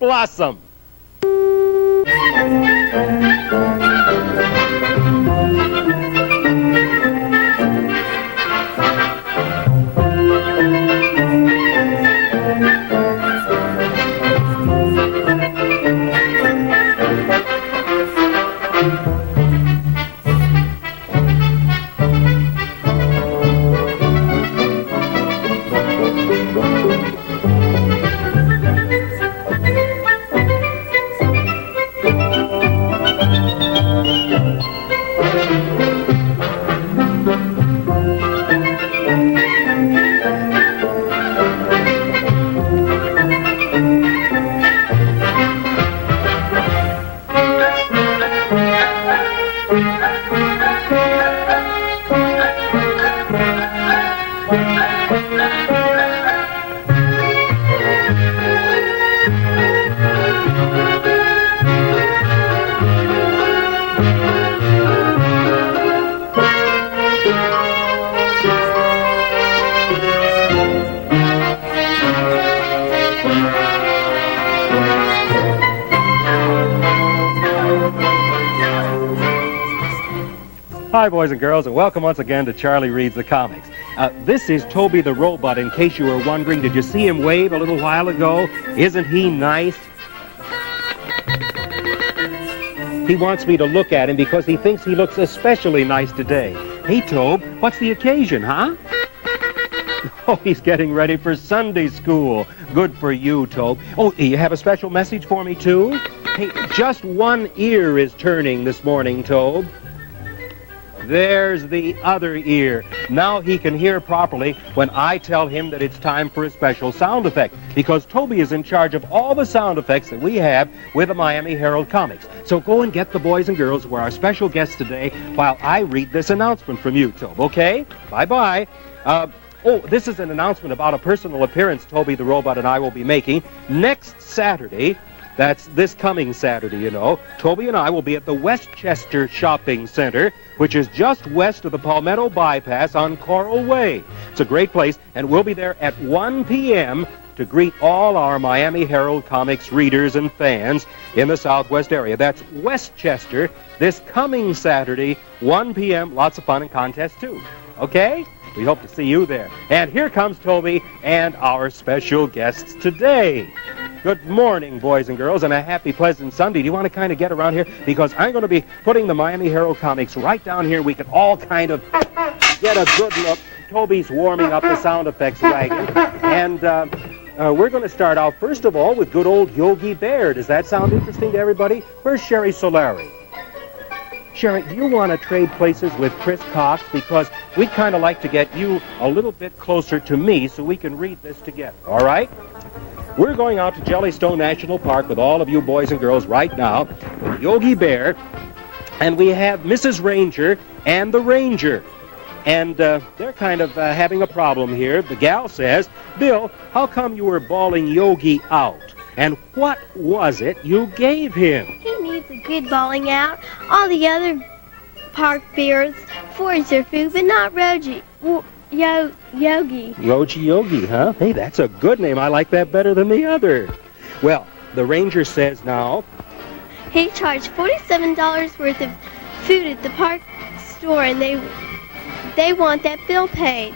blossom. Hi, boys and girls, and welcome once again to Charlie Reads the Comics. This is Toby the Robot, in case you were wondering. Did you see him wave a little while ago? Isn't he nice? He wants me to look at him because he thinks he looks especially nice today. Hey, Tobe, what's the occasion, huh? Oh, he's getting ready for Sunday school. Good for you, Tobe. Oh, you have a special message for me, too? Hey, just one ear is turning this morning, Tobe. There's the other ear. Now he can hear properly when I tell him that it's time for a special sound effect, because Toby is in charge of all the sound effects that we have with the Miami Herald Comics. So go and get the boys and girls who are our special guests today while I read this announcement from you, Tobe, okay? Bye-bye. Oh, this is an announcement about a personal appearance Toby the Robot and I will be making next Saturday. That's this coming Saturday, you know. Toby and I will be at the Westchester Shopping Center, which is just west of the Palmetto Bypass on Coral Way. It's a great place, and we'll be there at 1 p.m. to greet all our Miami Herald Comics readers and fans in the Southwest area. That's Westchester, this coming Saturday, 1 p.m. Lots of fun and contests, too. Okay? We hope to see you there. And here comes Toby and our special guests today. Good morning, boys and girls, and a happy, pleasant Sunday. Do you want to kind of get around here? Because I'm going to be putting the Miami Herald Comics right down here. We can all kind of get a good look. Toby's warming up the sound effects wagon. And we're going to start out, first of all, with good old Yogi Bear. Does that sound interesting to everybody? Where's Sherry Solari? Sherry, do you want to trade places with Chris Cox? Because we'd kind of like to get you a little bit closer to me so we can read this together, all right? We're going out to Jellystone National Park with all of you boys and girls right now with Yogi Bear, and we have Mrs. Ranger and the Ranger. And they're kind of having a problem here. The gal says, Bill, how come you were bawling Yogi out? And what was it you gave him? He needs a good bawling out. All the other park bears forage their food, but not Yogi. Roji Yogi, huh? Hey, that's a good name. I like that better than the other. Well, the Ranger says now, he charged $47 worth of food at the park store, and they want that bill paid.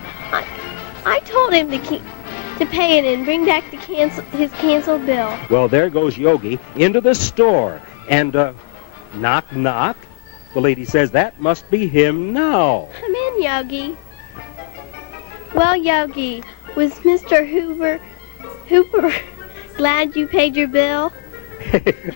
I told him to pay it and bring back his canceled bill. Well, there goes Yogi into the store, and knock, knock. The lady says, that must be him now. Come in, Yogi. Well, Yogi, was Mr. Hooper glad you paid your bill?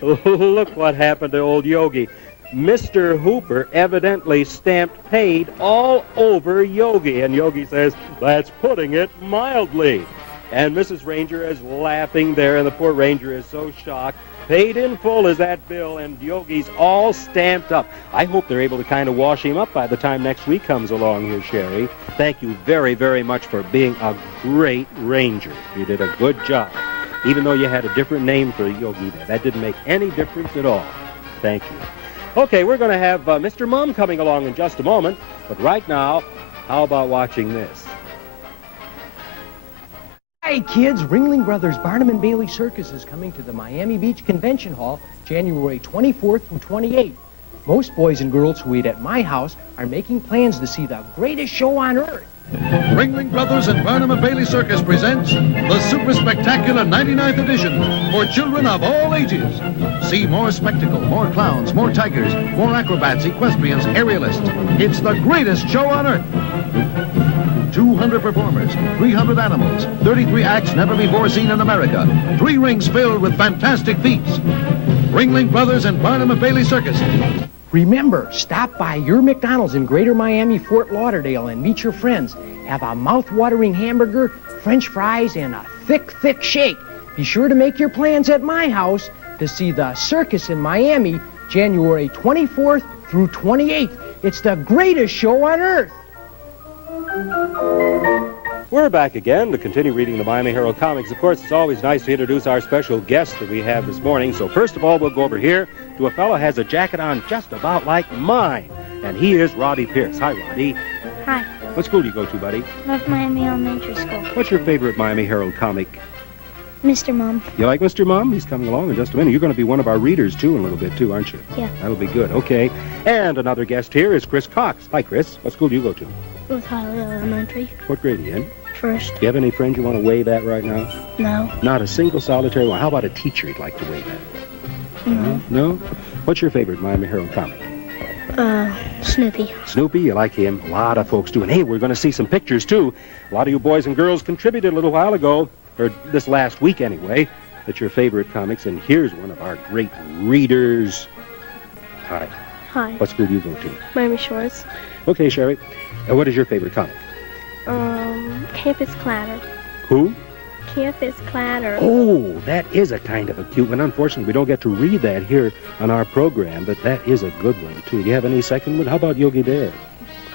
Look what happened to old Yogi. Mr. Hooper evidently stamped paid all over Yogi, and Yogi says, that's putting it mildly. And Mrs. Ranger is laughing there, and the poor Ranger is so shocked. Paid in full is that bill, and Yogi's all stamped up. I hope they're able to kind of wash him up by the time next week comes along here, Sherry. Thank you very, very much for being a great Ranger. You did a good job. Even though you had a different name for Yogi there. That didn't make any difference at all. Thank you. Okay, we're going to have Mr. Mum coming along in just a moment. But right now, how about watching this? Hi, kids. Ringling Brothers Barnum and Bailey Circus is coming to the Miami Beach Convention Hall January 24th through 28th. Most boys and girls who eat at my house are making plans to see the greatest show on earth. Ringling Brothers and Barnum and Bailey Circus presents the Super Spectacular 99th edition for children of all ages. See more spectacle, more clowns, more tigers, more acrobats, equestrians, aerialists. It's the greatest show on earth. 200 performers, 300 animals, 33 acts never before seen in America, 3 rings filled with fantastic feats. Ringling Brothers and Barnum and Bailey Circus. Remember, stop by your McDonald's in Greater Miami, Fort Lauderdale, and meet your friends. Have a mouth-watering hamburger, French fries, and a thick, thick shake. Be sure to make your plans at my house to see the circus in Miami January 24th through 28th. It's the greatest show on earth. We're back again to continue reading the Miami Herald comics. Of course, it's always nice to introduce our special guest that we have this morning. So first of all, we'll go over here to a fellow who has a jacket on just about like mine. And he is Roddy Pierce. Hi, Roddy. Hi. What school do you go to, buddy? North Miami Elementary School. What's your favorite Miami Herald comic? Mr. Mom. You like Mr. Mom? He's coming along in just a minute. You're going to be one of our readers, too, in a little bit, too, aren't you? Yeah. That'll be good. Okay. And another guest here is Chris Cox. Hi, Chris. What school do you go to? North Highland Elementary. What grade are you in? First. Do you have any friends you want to wave at right now? No. Not a single solitary one. How about a teacher you'd like to wave at? No. No? What's your favorite Miami Herald comic? Snoopy. Snoopy, you like him? A lot of folks do. And hey, we're going to see some pictures, too. A lot of you boys and girls contributed a little while ago, or this last week anyway, that's your favorite comics. And here's one of our great readers. Hi. Hi. What school do you go to? Miami Shores. Okay, Sherry. What is your favorite comic? Campus Clatter. Who? Campus Clatter. Oh, that is a kind of a cute one. Unfortunately, we don't get to read that here on our program, but that is a good one, too. Do you have any second one? How about Yogi Bear?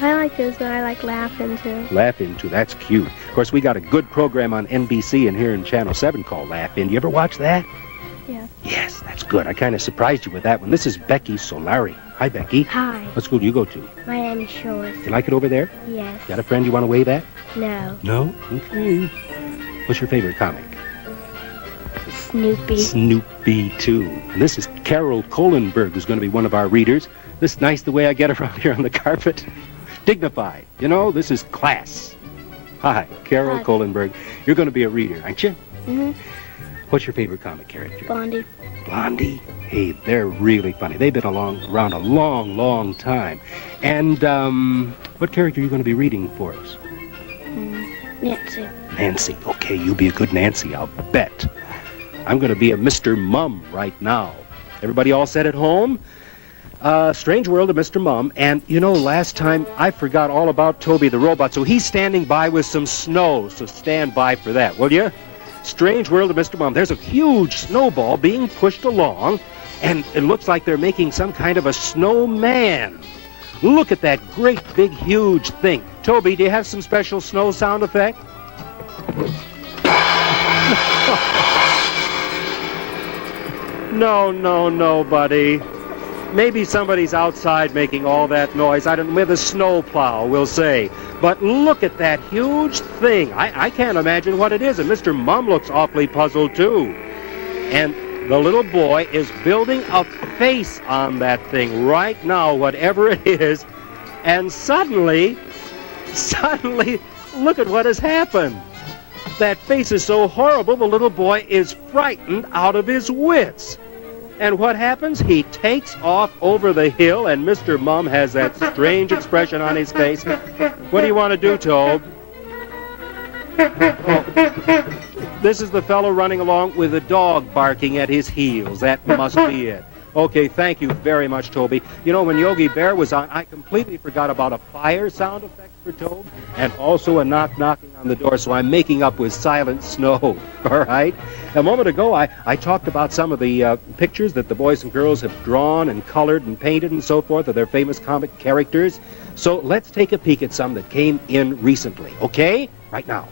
I like this one. I like Laughing, too. Laughing, too. That's cute. Of course, we got a good program on NBC and here in Channel 7 called Laugh-In. Do you ever watch that? Yeah. Yes, that's good. I kind of surprised you with that one. This is Becky Solari. Hi, Becky. Hi. What school do you go to? Miami Shores. You like it over there? Yes. Got a friend you want to wave at? No. No? Okay. What's your favorite comic? Snoopy. Snoopy, too. And this is Carol Kohlenberg, who's going to be one of our readers. This is nice the way I get around here on the carpet. Dignified. You know, this is class. Hi, Carol Hi. Kohlenberg. You're going to be a reader, aren't you? Mm-hmm. What's your favorite comic character? Blondie. Blondie. Hey, they're really funny. They've been around a long, long time. And what character are you going to be reading for us? Nancy. Nancy. Okay, you'll be a good Nancy, I'll bet. I'm going to be a Mr. Mum right now. Everybody all set at home? Strange World of Mr. Mum. And, you know, last time I forgot all about Toby the robot, so he's standing by with some snow. So stand by for that, will you? Strange World of Mr. Mum. There's a huge snowball being pushed along, and it looks like they're making some kind of a snowman. Look at that great, big, huge thing. Toby, do you have some special snow sound effect? No, buddy. Maybe somebody's outside making all that noise. I don't know, with a snow plow, we'll say. But look at that huge thing. I can't imagine what it is. And Mr. Mum looks awfully puzzled, too. And the little boy is building a face on that thing right now, whatever it is. And suddenly, look at what has happened. That face is so horrible, the little boy is frightened out of his wits. And what happens? He takes off over the hill, and Mr. Mum has that strange expression on his face. What do you want to do, Tobe? Oh. This is the fellow running along with a dog barking at his heels. That must be it. Okay, thank you very much, Toby. You know, when Yogi Bear was on, I completely forgot about a fire sound effect for Tobe and also a knocking on the door, so I'm making up with silent snow, all right? A moment ago, I talked about some of the pictures that the boys and girls have drawn and colored and painted and so forth of their famous comic characters. So let's take a peek at some that came in recently, okay? Right now.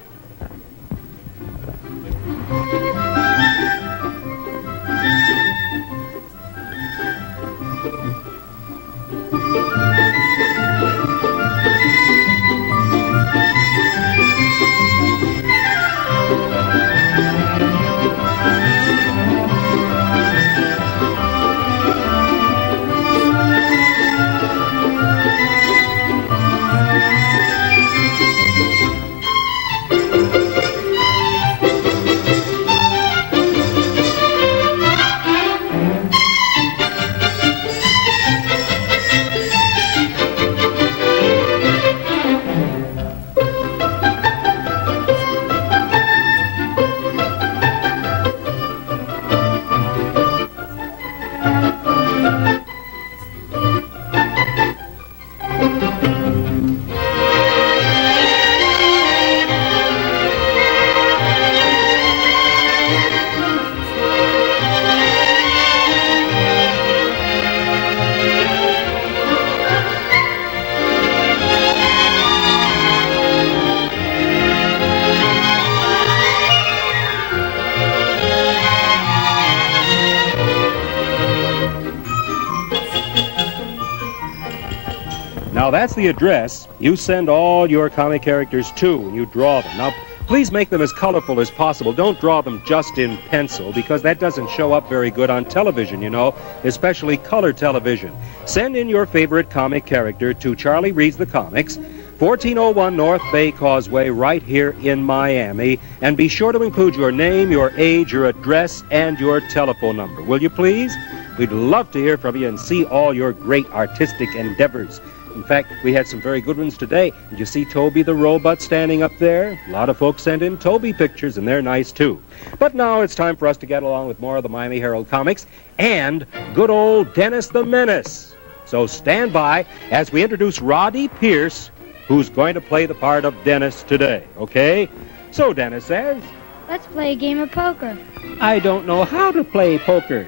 that's the address you send all your comic characters to when you draw them. Now, please make them as colorful as possible. Don't draw them just in pencil, because that doesn't show up very good on television, you know, especially color television. Send in your favorite comic character to Charlie Reads the Comics, 1401 North Bay Causeway, right here in Miami. And be sure to include your name, your age, your address, and your telephone number. Will you please? We'd love to hear from you and see all your great artistic endeavors. In fact, we had some very good ones today. Did you see Toby the robot standing up there? A lot of folks sent in Toby pictures, and they're nice, too. But now it's time for us to get along with more of the Miami Herald comics and good old Dennis the Menace. So stand by as we introduce Roddy Pierce, who's going to play the part of Dennis today, okay? So Dennis says, Let's play a game of poker. I don't know how to play poker.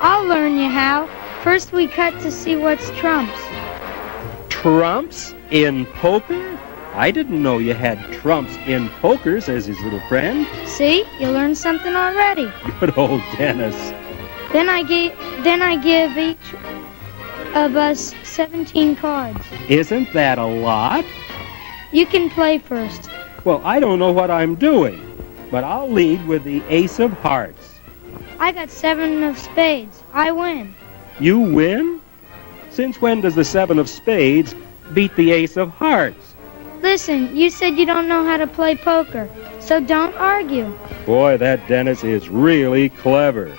I'll learn you how. First we cut to see what's trumps. Trumps in poker? I didn't know you had trumps in poker, says his little friend. See? You learned something already. Good old Dennis. Then I give each of us 17 cards. Isn't that a lot? You can play first. Well, I don't know what I'm doing, but I'll lead with the ace of hearts. I got 7 of spades. I win. You win? Since when does the 7 of spades beat the ace of hearts? Listen, you said you don't know how to play poker, so don't argue. Boy, that Dennis is really clever.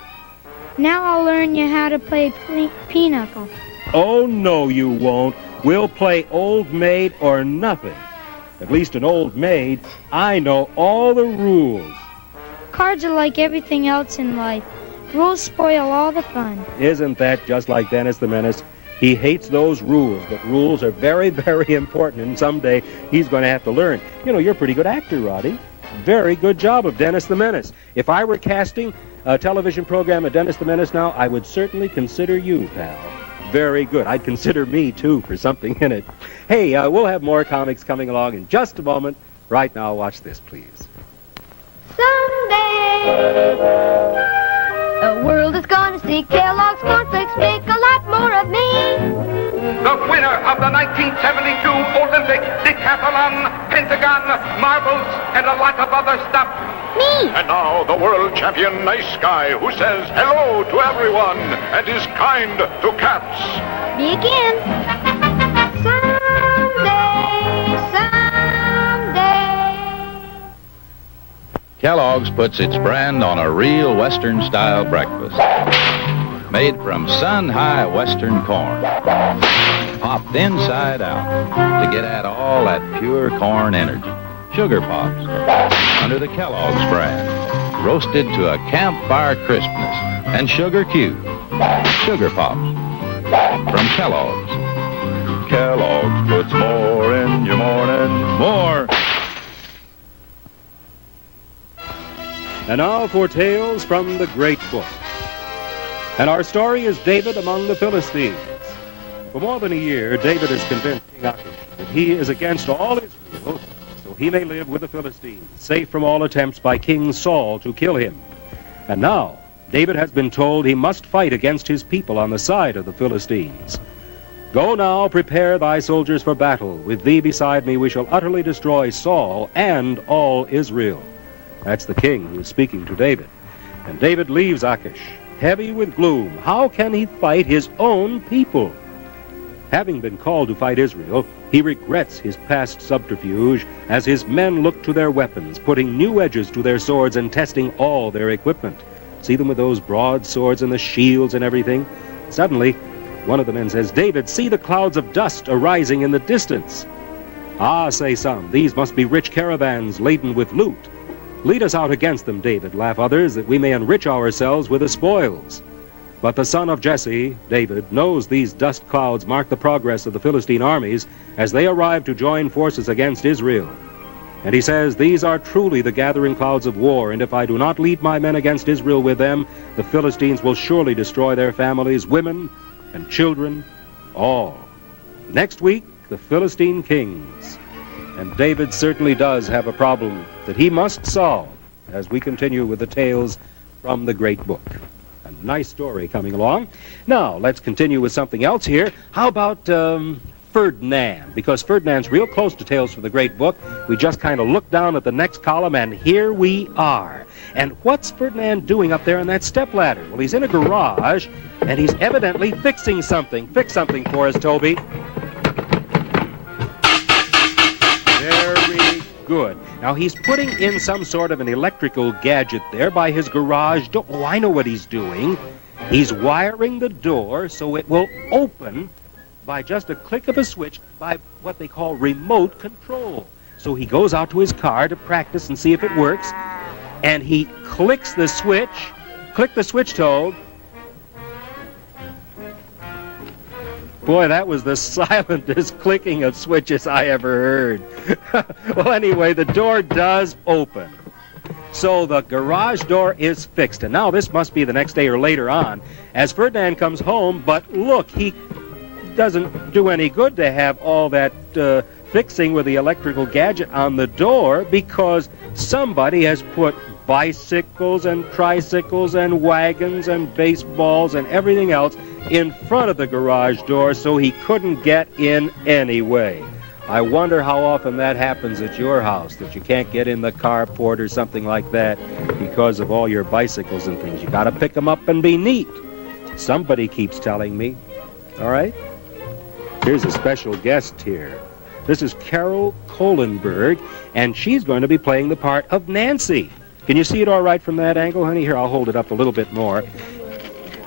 Now I'll learn you how to play pinochle. Oh, no, you won't. We'll play old maid or nothing. At least an old maid, I know all the rules. Cards are like everything else in life. Rules spoil all the fun. Isn't that just like Dennis the Menace? He hates those rules, but rules are very, very important, and someday he's going to have to learn. You know, you're a pretty good actor, Roddy. Very good job of Dennis the Menace. If I were casting a television program of Dennis the Menace now, I would certainly consider you, pal. Very good. I'd consider me, too, for something in it. Hey, we'll have more comics coming along in just a moment. Right now, watch this, please. Someday, the world is gonna see Kellogg's cornflakes make a lot more of me. The winner of the 1972 Olympic decathlon, pentagon, marbles, and a lot of other stuff. Me! And now the world champion Nice Guy, who says hello to everyone and is kind to cats. Me again. Someday. Kellogg's puts its brand on a real Western-style breakfast. Made from sun-high Western corn. Popped inside out to get at all that pure corn energy. Sugar Pops, under the Kellogg's brand. Roasted to a campfire crispness and sugar cube. Sugar Pops, from Kellogg's. Kellogg's puts more in your morning. More. And now for Tales from the Great Book. And our story is David among the Philistines. For more than a year, David is convinced King Achish that he is against all Israel, so he may live with the Philistines, safe from all attempts by King Saul to kill him. And now, David has been told he must fight against his people on the side of the Philistines. Go now, prepare thy soldiers for battle. With thee beside me we shall utterly destroy Saul and all Israel. That's the king who is speaking to David. And David leaves Achish, heavy with gloom. How can he fight his own people? Having been called to fight Israel, he regrets his past subterfuge as his men look to their weapons, putting new edges to their swords and testing all their equipment. See them with those broadswords and the shields and everything? Suddenly, one of the men says, David, see the clouds of dust arising in the distance. Ah, say some, these must be rich caravans laden with loot. Lead us out against them, David, laugh others, that we may enrich ourselves with the spoils. But the son of Jesse, David, knows these dust clouds mark the progress of the Philistine armies as they arrive to join forces against Israel. And he says, these are truly the gathering clouds of war, and if I do not lead my men against Israel with them, the Philistines will surely destroy their families, women and children, all. Next week, the Philistine kings. And David certainly does have a problem that he must solve as we continue with the tales from the great book. A nice story coming along. Now, let's continue with something else here. How about Ferdinand, because Ferdinand's real close to Tales from the Great Book. We just kind of look down at the next column, and here we are. And what's Ferdinand doing up there on that stepladder? Well, he's in a garage, and he's evidently fixing something. Fix something for us, Toby. Very good. Now, he's putting in some sort of an electrical gadget there by his garage door. Oh, I know what he's doing. He's wiring the door so it will open by just a click of a switch by what they call remote control. So he goes out to his car to practice and see if it works, and he clicks the switch. Click the switch, Toad. Boy, that was the silentest clicking of switches I ever heard. Well, anyway, the door does open. So the garage door is fixed. And now this must be the next day or later on as Ferdinand comes home. But look, he doesn't do any good to have all that fixing with the electrical gadget on the door, because somebody has put bicycles and tricycles and wagons and baseballs and everything else in front of the garage door so he couldn't get in anyway. I wonder how often that happens at your house, that you can't get in the carport or something like that because of all your bicycles and things. You got to pick them up and be neat. Somebody keeps telling me. All right? Here's a special guest here. This is Carol Kohlenberg, and she's going to be playing the part of Nancy. Can you see it all right from that angle, honey? Here, I'll hold it up a little bit more.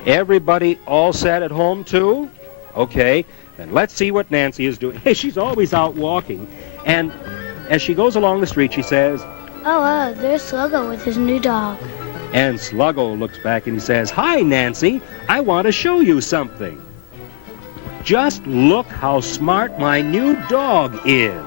Everybody all set at home, too? Okay, then let's see what Nancy is doing. Hey, she's always out walking, and as she goes along the street, she says, Oh, there's Sluggo with his new dog. And Sluggo looks back and he says, Hi, Nancy, I want to show you something. Just look how smart my new dog is.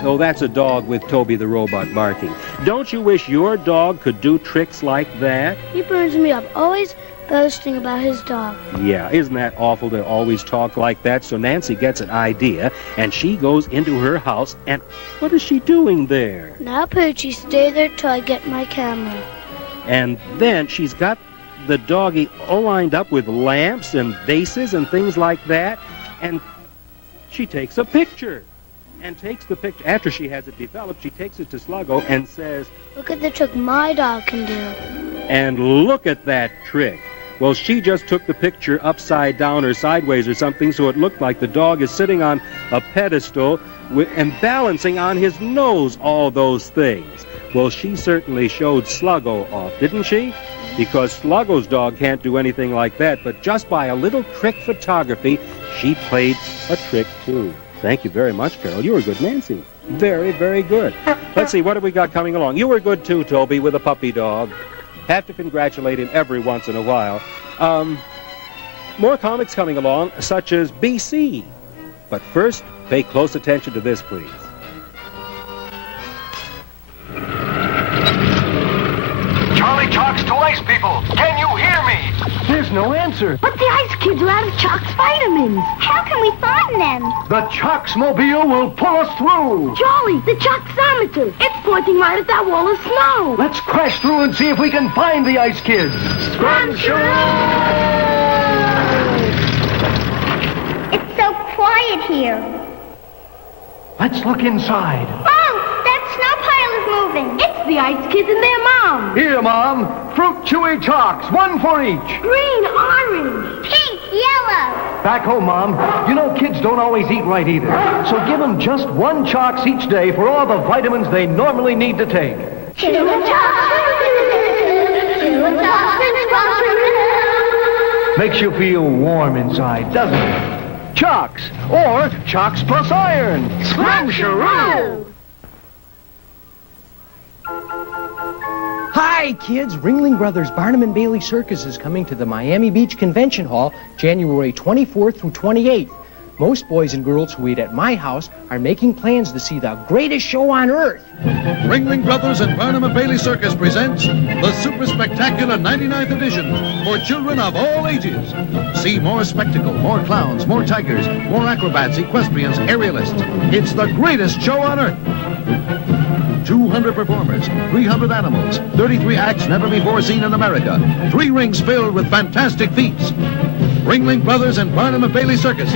Oh, that's a dog with Toby the robot barking. Don't you wish your dog could do tricks like that? He burns me up, always boasting about his dog. Yeah, isn't that awful to always talk like that? So Nancy gets an idea, and she goes into her house, and what is she doing there? Now, Poochie, stay there till I get my camera. And then she's got the doggy all lined up with lamps and vases and things like that, and she takes a picture. And takes the picture, after she has it developed, she takes it to Sluggo and says, Look at the trick my dog can do. And look at that trick. Well, she just took the picture upside down or sideways or something, so it looked like the dog is sitting on a pedestal and balancing on his nose, all those things. Well, she certainly showed Sluggo off, didn't she? Because Sluggo's dog can't do anything like that, but just by a little trick photography, she played a trick too. Thank you very much, Carol. You were good, Nancy. Very, very good. Let's see, what have we got coming along? You were good, too, Toby, with a puppy dog. Have to congratulate him every once in a while. More comics coming along, such as BC. But first, pay close attention to this, please. Charlie talks to ice people. Can you hear me? There's no answer. But the ice kids are out of Chalk's vitamins. How can we find them? The Chalksmobile will pull us through. Charlie, the Chalksometer. It's pointing right at that wall of snow. Let's crash through and see if we can find the ice kids. It's so quiet here. Let's look inside. Oh, that snow pile is moving. It's the ice kids and their mom. Here, Mom. Fruit chewy chalks, one for each. Green, orange, pink, yellow. Back home, Mom. You know kids don't always eat right either. So give them just one chalks each day for all the vitamins they normally need to take. Makes you feel warm inside, doesn't it? Chalks, or Chalks plus iron. Scruncheroo! Hi, kids. Ringling Brothers Barnum and Bailey Circus is coming to the Miami Beach Convention Hall January 24th through 28th. Most boys and girls who eat at my house are making plans to see the greatest show on earth. Ringling Brothers and Barnum and Bailey Circus presents the Super Spectacular 99th edition for children of all ages. See more spectacle, more clowns, more tigers, more acrobats, equestrians, aerialists. It's the greatest show on earth. 200 performers, 300 animals, 33 acts never before seen in America, 3 rings filled with fantastic feats. Ringling Brothers and Barnum and Bailey Circus.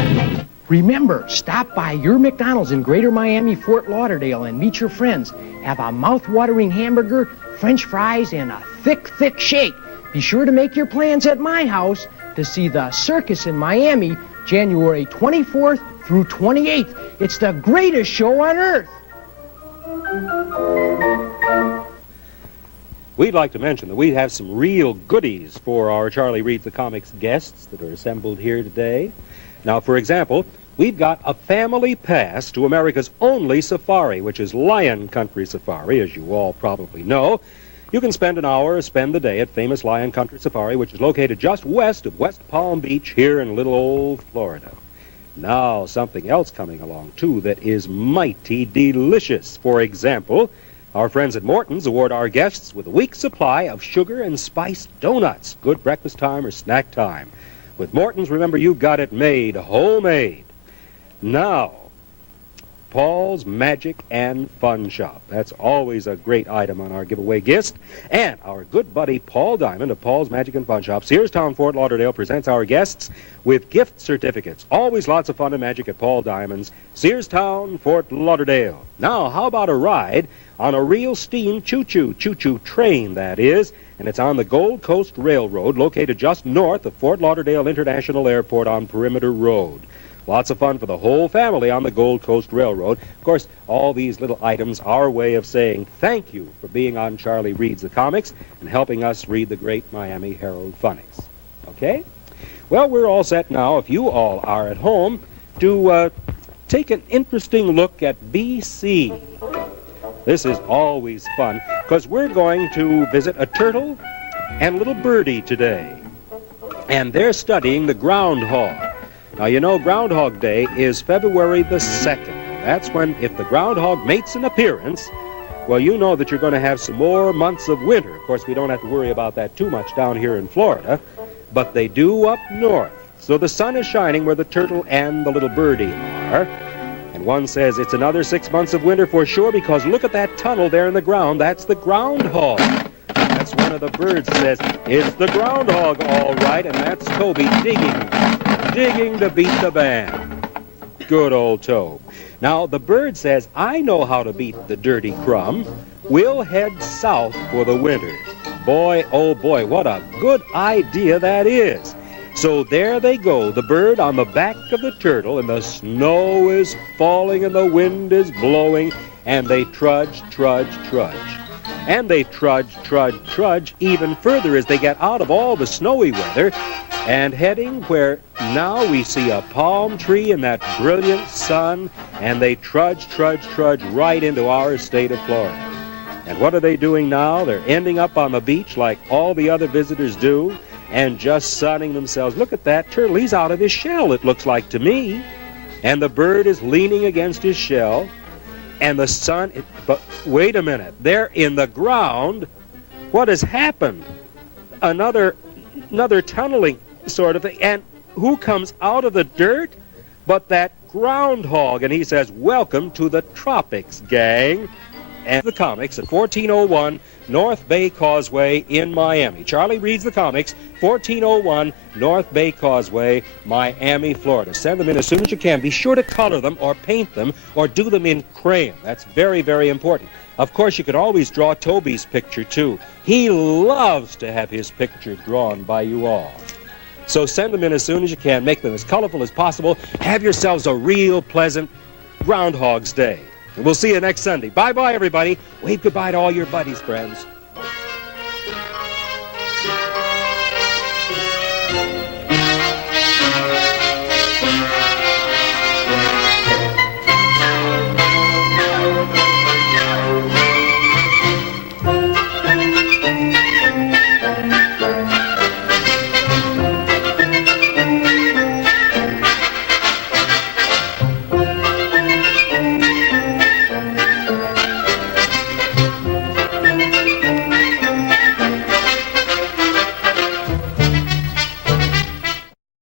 Remember, stop by your McDonald's in Greater Miami, Fort Lauderdale, and meet your friends. Have a mouth-watering hamburger, French fries, and a thick, thick shake. Be sure to make your plans at my house to see the circus in Miami, January 24th through 28th. It's the greatest show on earth. We'd like to mention that we have some real goodies for our Charlie Reads the Comics guests that are assembled here today. Now, for example, we've got a family pass to America's only safari, which is Lion Country Safari, as you all probably know. You can spend an hour or spend the day at famous Lion Country Safari, which is located just west of West Palm Beach here in little old Florida. Now, something else coming along, too, that is mighty delicious. For example, our friends at Morton's award our guests with a week's supply of sugar and spice donuts. Good breakfast time or snack time. With Morton's, remember, you've got it made, homemade. Now, Paul's Magic and Fun Shop. That's always a great item on our giveaway gifts. And our good buddy Paul Diamond of Paul's Magic and Fun Shop, Searstown, Fort Lauderdale, presents our guests with gift certificates. Always lots of fun and magic at Paul Diamond's, Searstown, Fort Lauderdale. Now, how about a ride on a real steam choo-choo train, that is, and it's on the Gold Coast Railroad, located just north of Fort Lauderdale International Airport on Perimeter Road. Lots of fun for the whole family on the Gold Coast Railroad. Of course, all these little items are our way of saying thank you for being on Charlie Reads the Comics and helping us read the great Miami Herald Funnies. Okay? Well, we're all set now, if you all are at home, to take an interesting look at BC. This is always fun, because we're going to visit a turtle and little birdie today. And they're studying the groundhog. Now, you know, Groundhog Day is February the 2nd. That's when, if the groundhog makes an appearance, well, you know that you're going to have some more months of winter. Of course, we don't have to worry about that too much down here in Florida, but they do up north. So the sun is shining where the turtle and the little birdie are. And one says it's another 6 months of winter for sure, because look at that tunnel there in the ground. That's the groundhog. That's one of the birds says, it's the groundhog, all right, and that's Toby digging to beat the band. Good old Tobe. Now, the bird says, I know how to beat the dirty crumb. We'll head south for the winter. Boy, oh boy, what a good idea that is. So there they go, the bird on the back of the turtle, and the snow is falling and the wind is blowing, and they trudge. And they trudge even further as they get out of all the snowy weather and heading where now we see a palm tree in that brilliant sun, and they trudge right into our state of Florida. And what are they doing now? They're ending up on the beach like all the other visitors do, and just sunning themselves. Look at that turtle. He's out of his shell, it looks like to me. And the bird is leaning against his shell. And the sun, but wait a minute. They're in the ground. What has happened? Another tunneling sort of thing. And who comes out of the dirt but that groundhog? And he says, welcome to the tropics, gang. And the comics at 1401 North Bay Causeway in Miami. Charlie Reads the Comics, 1401 North Bay Causeway, Miami, Florida. Send them in as soon as you can. Be sure to color them or paint them or do them in crayon. That's very, very important. Of course, you can always draw Toby's picture, too. He loves to have his picture drawn by you all. So send them in as soon as you can. Make them as colorful as possible. Have yourselves a real pleasant Groundhog's Day. And we'll see you next Sunday. Bye-bye, everybody. Wave goodbye to all your buddies, friends.